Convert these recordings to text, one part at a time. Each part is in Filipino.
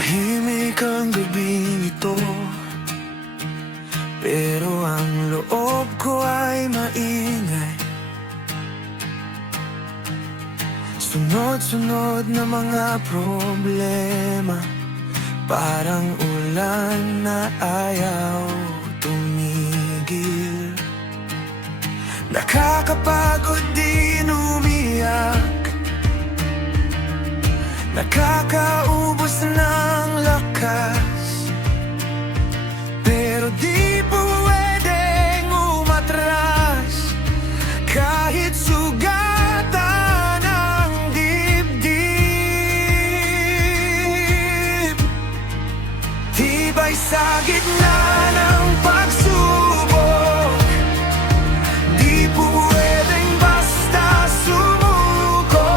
Tahimik ang gabing ito, pero ang loob ko ay maingay. Sunod-sunod na mga problema, parang ulan na ayaw tumigil. Nakakapagod din umiyak, nakakaubos ng lakas, pero di pwedeng umatras kahit sugatan ang dibdib. Tibay sa gitna ng pagsubok, di pwedeng basta sumuko.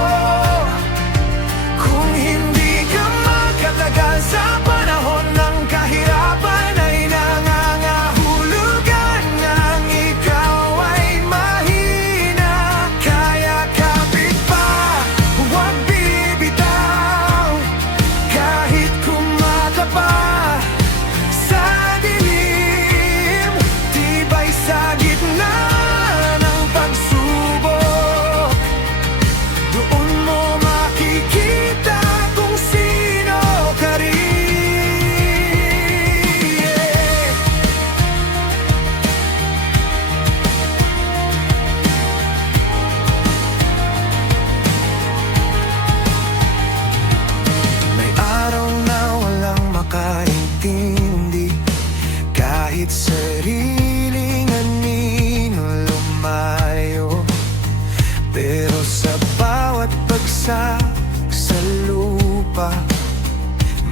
Kung hindi ka magkatagal sa panahon ng kahirapan, ay nangangahulugan ang ikaw ay mahina. Kaya kapit pa, huwag bibitaw, kahit kumaka pa sa dilim. Tibay sa gitna ng pagsubok, doon mo makikita kung sino ka rin. May araw na walang makaintindi, kahit sariling anino lumayo. Pero sa bawat bagsak sa lupa,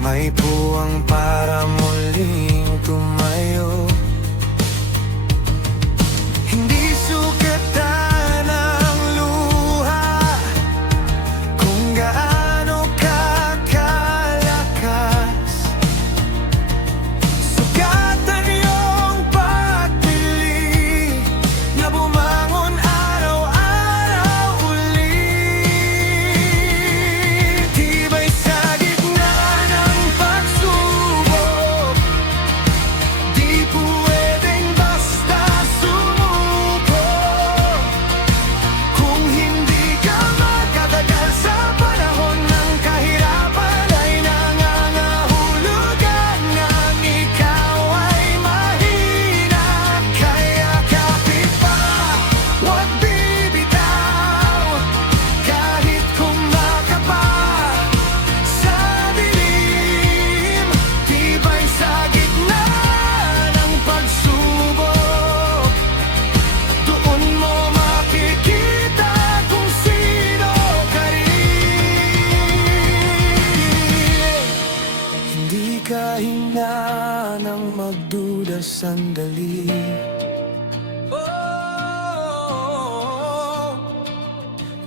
may puwang para muling tumayo. Hindi sukatan ang luha kung gaano ka kalakas, sukatan yung pagpili na bumangon araw-araw ulit. Tibay sa gitna ng pagsubok, di pwedeng basta sumuko. Kung hindi ka magkatagal sa panahon ng kahirapan, ay nangangahulugan ang ikaw ay mahina. Kaya kapit pa, huwag bibitaw, kahit kumaka pa sa dilim. Tibay sa gitna ng pagsubok, doon mo makikita kung sino ka rin. Hindi ka hina ng magduda sandali.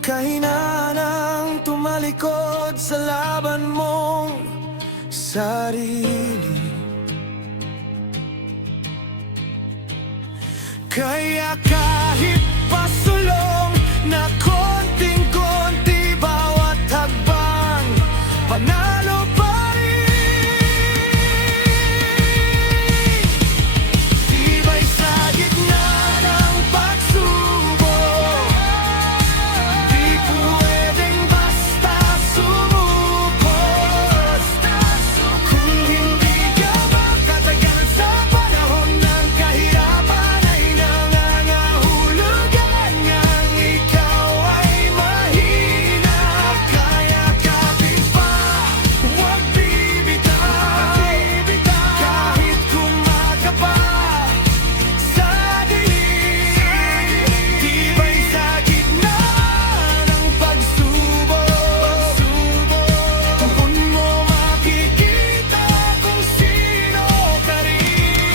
Kahinaan ang tumalikod sa laban mong sarili. Kaya kahit pasulong na konting-konti bawat hakbang, panalo pa rin. Tibay sa gitna ng pagsubok, di pwedeng basta sumuko. Kung hindi ka magkatagal sa panahon ng kahirapan, ay nangangahulugan ang ikaw ay mahina. Kaya kapit pa, huwag bibitaw, kahit kumaka pa sa dilim. Tibay sa gitna ng pagsubok, doon mo makikita kung sino ka rin.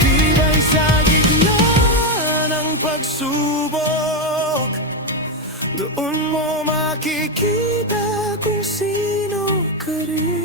Tibay sa gitna ng pagsubok, doon mo makikita kung sino ka rin.